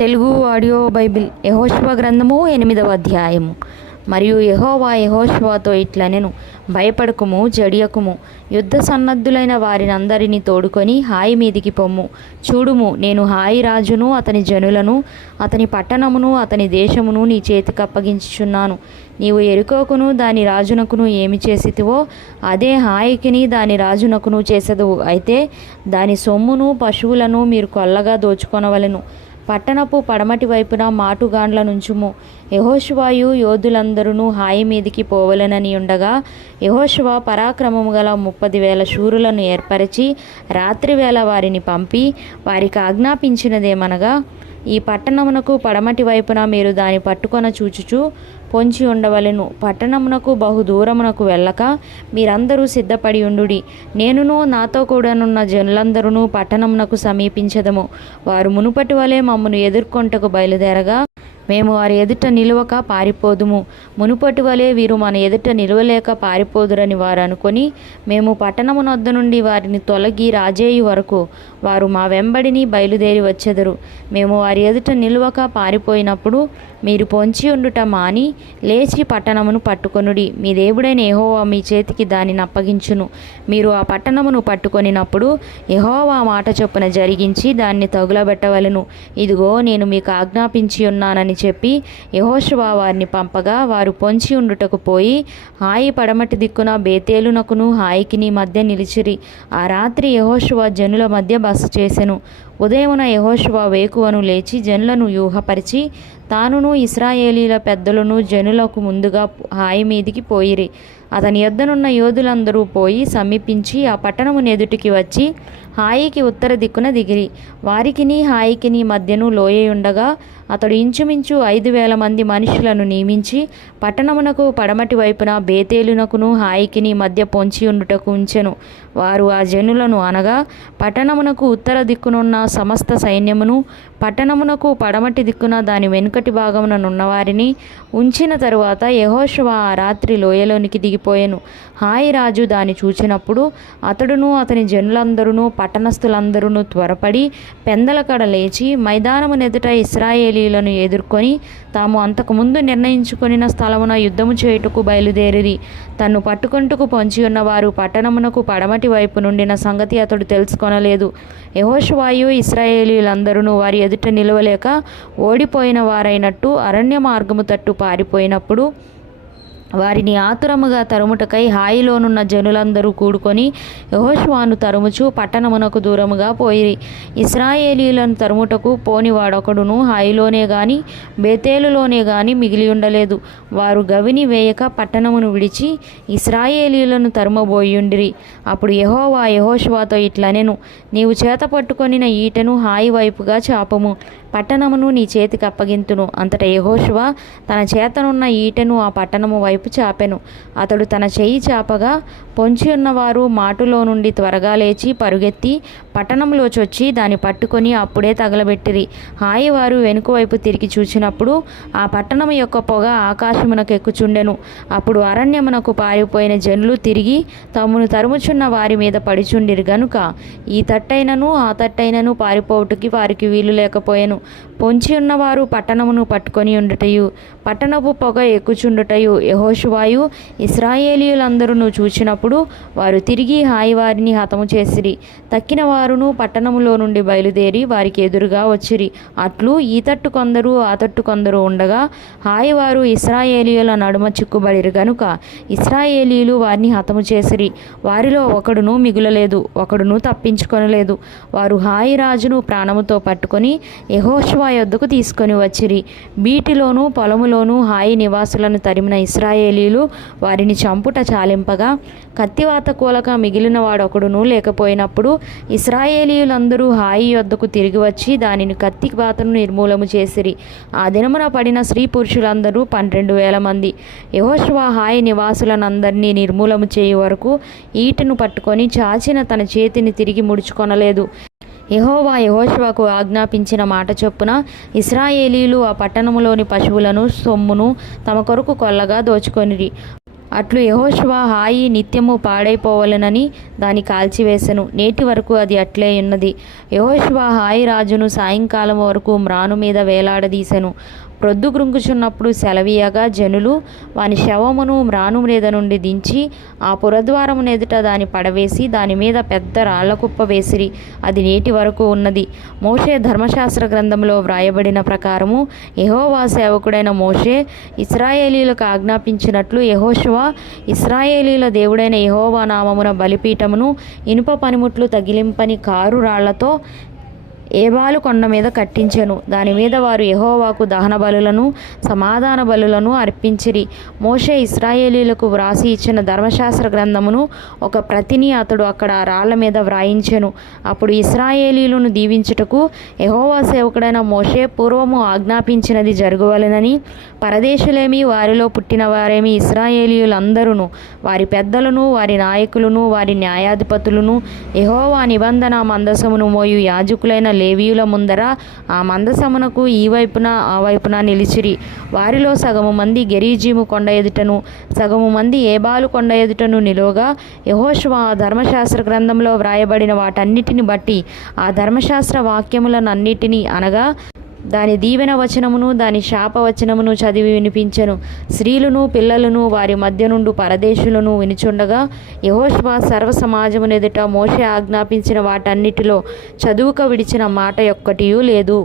Telugu audio Bible యెహోషువ గ్రంథము 8వ అధ్యాయము. మరియు యెహోవా యెహోషువతో ఇట్లనెను, భయపడకుము, జడియకుము. యుద్ధ సన్నద్ధులైన వారిని అందరినీ తోడుకొని హాయి మీదికి పొమ్ము. చూడుము, నేను హాయి రాజును, అతని జనులను, అతని పట్టణమును, అతని దేశమును నీ చేతికి అప్పగించుచున్నాను. నీవు ఎరుకోకును దాని రాజునకును ఏమి చేసితివో అదే హాయికిని దాని రాజునకును చేసెదవు. అయితే దాని సొమ్మును పశువులను మీరు కొల్లగా దోచుకొనవలెను. పట్టణపు పడమటి వైపున మాటుగాండ్ల నుంచుము. యెహోషువయు యోధులందరూ హాయి మీదికి పోవలెనని ఉండగా యెహోషువ పరాక్రమము గల 30,000 శూరులను ఏర్పరిచి రాత్రివేళ వారిని పంపి వారికి ఆజ్ఞాపించినదేమనగా, ఈ పట్టణమునకు పడమటి వైపున మీరు దాని పట్టుకొన చూచుచు పొంచి ఉండవలెను. పట్టణమునకు బహుదూరమునకు వెళ్ళక మీరందరూ సిద్ధపడి ఉండుడి. నేనును నాతో కూడానున్న జనులందరూ పట్టణమునకు సమీపించదము. వారు మునుపటి వలె మమ్మను ఎదుర్కొంటకు బయలుదేరగా మేము వారి ఎదుట నిలువక పారిపోదుము. మునుపటి వలె వీరు మన ఎదుట నిలువలేక పారిపోదురని వారు అనుకొని మేము పట్టణమునొద్ద నుండి వారిని తొలగి రాజేయు వరకు వారు మా వెంబడిని బయలుదేరి వచ్చెదరు. మేము వారి ఎదుట నిలువక పారిపోయినప్పుడు మీరు పొంచి ఉండుట మాని లేచి పట్టణమును పట్టుకొనుడి. మీ దేవుడైన యెహోవా మీ చేతికి దానిని అప్పగించును. మీరు ఆ పట్టణమును పట్టుకొనినప్పుడు యెహోవా మాట చొప్పున జరిగించి దాన్ని తగులబెట్టవలెను. ఇదిగో, నేను మీకు ఆజ్ఞాపించి ఉన్నానని చెప్పి యెహోషువ వారిని పంపగా వారు పొంచి ఉండుటకు పోయి హాయి పడమటి దిక్కున బేతేలునకును హాయికిని మధ్య నిలిచిరి. ఆ రాత్రి యెహోషువ జనుల మధ్య బస చేసెను. ఉదయమున యెహోషువ వేకువను లేచి జనులను వ్యూహపరిచి తానును ఇశ్రాయేలీల పెద్దలను జనులకు ముందుగా హాయి మీదికి పోయిరి. అతని యొద్దనున్న యోధులందరూ పోయి సమీపించి ఆ పట్టణము ఎదుటికి వచ్చి హాయికి ఉత్తర దిక్కున దిగిరి. వారికిని హాయికిని మధ్యను లోయయుండగా అతడు ఇంచుమించు 5,000 మంది మనుషులను నియమించి పట్టణమునకు పడమటి వైపున బేతేలునకును హాయికిని మధ్య పొంచి ఉండుటకు ఉంచెను. వారు ఆ జనులను అనగా పట్టణమునకు ఉత్తర దిక్కునున్న సమస్త సైన్యమును, పట్టణమునకు పడమటి దిక్కున దాని వెనుకటి భాగమున నున్నవారిని ఉంచిన తరువాత యెహోషువ ఆ రాత్రి లోయలోనికి దిగిపోయెను. హాయి రాజు దాన్ని చూచినప్పుడు అతడును అతని జనులందరూ పట్టణస్థులందరూ త్వరపడి పెందలకడ లేచి మైదానమునెదుట ఇశ్రాయేలీలను ఎదుర్కొని తాము అంతకుముందు నిర్ణయించుకొనిన స్థలమున యుద్ధము చేయుటకు బయలుదేరిరి. తన్ను పట్టుకొంటుకు పొంచి ఉన్నవారు పట్టణమునకు పడమటి వైపు నుండిన సంగతి అతడు తెలుసుకొనలేదు. యెహోషువయు ఇశ్రాయేలీలందరూ వారి ఎదుట నిలవలేక ఓడిపోయిన వారైనట్టు అరణ్య మార్గము తట్టు పారిపోయినప్పుడు వారిని ఆతురముగా తరుముటకై హాయిలోనున్న జనులందరూ కూడుకొని యెహోషువను తరుముచు పట్టణమునకు దూరముగా పోయిరి. ఇశ్రాయేలీలను తరుముటకు పోనివాడొకడును హాయిలోనే గాని బేతేలులోనే గాని మిగిలి ఉండలేదు. వారు గవిని వేయక పట్టణమును విడిచి ఇశ్రాయేలీలను తరుమబోయుండిరి. అప్పుడు యెహోవా యెహోషువతో ఇట్లనెను, నీవు చేత పట్టుకొనిన ఈటెను హాయి వైపుగా చాపము, పట్టణమును నీ చేతికి అప్పగింతును. అంతటా యెహోషువ తన చేతనున్న ఈటెను ఆ పట్టణము వైపు చాపెను. అతడు తన చెయ్యి చాపగా పొంచి ఉన్నవారు మాటులో నుండి త్వరగా లేచి పరుగెత్తి పట్టణంలో చొచ్చి దాన్ని పట్టుకొని అప్పుడే తగలబెట్టిరి. హాయి వారు వెనుక వైపు తిరిగి చూచినప్పుడు ఆ పట్టణం యొక్క పొగ ఆకాశమునకు ఎక్కుచుండెను. అప్పుడు అరణ్యమునకు పారిపోయిన జనులు తిరిగి తమను తరుముచున్న వారి మీద పడిచుండిరి గనుక ఈ తట్టైనను ఆ తట్టైనను పారిపోవుటకి వారికి వీలు లేకపోయెను. పొంచి ఉన్నవారు పట్టణమును పట్టుకొని ఉండుటయు పట్టణపు పొగ ఎక్కుచుండుటయు యెహోషువయు ఇశ్రాయేలీయులందరూ చూచినప్పుడు వారు తిరిగి హాయి వారిని హతము చేసిరి. తక్కిన వారును పట్టణములో నుండి బయలుదేరి వారికి ఎదురుగా వచ్చిరి. అట్లు ఈ తట్టు కొందరు ఆ తట్టు కొందరు ఉండగా హాయి వారు ఇశ్రాయేలీయుల నడుమ చిక్కుబడిరు గనుక ఇశ్రాయేలీయులు వారిని హతము చేసిరి. వారిలో ఒకడును మిగులలేదు, ఒకడును తప్పించుకొనలేదు. వారు హాయి రాజును ప్రాణముతో పట్టుకొని యెహోషువ యొద్దకు తీసుకొని వచ్చిరి. బీటిలోను పొలములోను హాయి నివాసులను తరిమిన ఇశ్రాయేలీయులు వారిని చంపుట చాలింపగా కత్తివాత కూలక మిగిలిన వాడొకడును లేకపోయినప్పుడు ఇశ్రాయేలీయులందరూ హాయి యొద్దకు తిరిగి వచ్చి దానిని కత్తివాతను నిర్మూలము చేసిరి. ఆ దినమున పడిన స్త్రీ పురుషులందరూ 12,000 మంది. యెహోషువ హాయి నివాసులనందరినీ నిర్మూలము చేయు వరకు ఈటెను పట్టుకొని చాచిన తన చేతిని తిరిగి ముడుచుకొనలేదు. యెహోవా యెహోషువకు ఆజ్ఞాపించిన మాట చొప్పున ఇశ్రాయేలీయులు ఆ పట్టణములోని పశువులను సొమ్మును తమ కొరకు కొల్లగా దోచుకొనిరి. అట్లు యెహోషువ హాయి నిత్యము పాడైపోవలెనని దాన్ని కాల్చివేసెను. నేటి వరకు అది అట్లే ఉన్నది. యెహోషువ హాయి రాజును సాయంకాలం వరకు మ్రాను మీద వేలాడదీసెను. ప్రొద్దుగుంకుచున్నప్పుడు సెలవీయగా జనులు వాని శవమును మ్రాను మీద నుండి దించి ఆ పురద్వారమునెదుట దాని పడవేసి దాని మీద పెద్ద రాళ్లకుప్ప వేసిరి. అది నేటి వరకు ఉన్నది. మోషే ధర్మశాస్త్ర గ్రంథంలో వ్రాయబడిన ప్రకారము యెహోవా సేవకుడైన మోషే ఇశ్రాయేలీయులకు ఆజ్ఞాపించినట్లు యెహోషువ ఇశ్రాయేలీయుల దేవుడైన యెహోవా నామమున బలిపీఠమును ఇనుప పనిముట్లు తగిలింపని కారు రాళ్లతో ఏబాలు కొండ మీద కట్టించెను. దాని మీద వారు యెహోవాకు దహన బలులను సమాధాన బలులను అర్పించిరి. మోషే ఇశ్రాయేలీయులకు వ్రాసి ఇచ్చిన ధర్మశాస్త్ర గ్రంథమును ఒక ప్రతిని అతడు అక్కడ ఆ రాళ్ల మీద వ్రాయించెను. అప్పుడు ఇశ్రాయేలీయులను దీవించుటకు యెహోవా సేవకుడైన మోషే పూర్వము ఆజ్ఞాపించినది జరుగువలెనని పరదేశులేమి వారిలో పుట్టిన వారేమి ఇశ్రాయేలీయులందరూ వారి పెద్దలను వారి నాయకులను వారి న్యాయాధిపతులను యెహోవా నిబంధన మందసమును మోయు యాజకులైన లేవీయుల ముందర ఆ మందసమునకు ఈ వైపున ఆ వైపున నిలిచిరి. వారిలో సగము మంది గెరీజీము కొండ ఎదుటను సగము మంది ఏబాలు కొండ ఎదుటను నిలువగా యెహోషువ ఆ ధర్మశాస్త్ర గ్రంథంలో వ్రాయబడిన వాటన్నిటిని బట్టి ఆ ధర్మశాస్త్ర వాక్యములనన్నిటినీ అనగా దాని దీవెన వచనమును దాని శాప వచనమును చదివి వినిపించెను. స్త్రీలను పిల్లలను వారి మధ్య నుండి పరదేశులను వినుచుండగా యెహోషువ సర్వ సమాజమునెదుట మోషే ఆజ్ఞాపించిన వాటన్నిటిలో చదువుక విడిచిన మాట ఒక్కటియూ లేదు.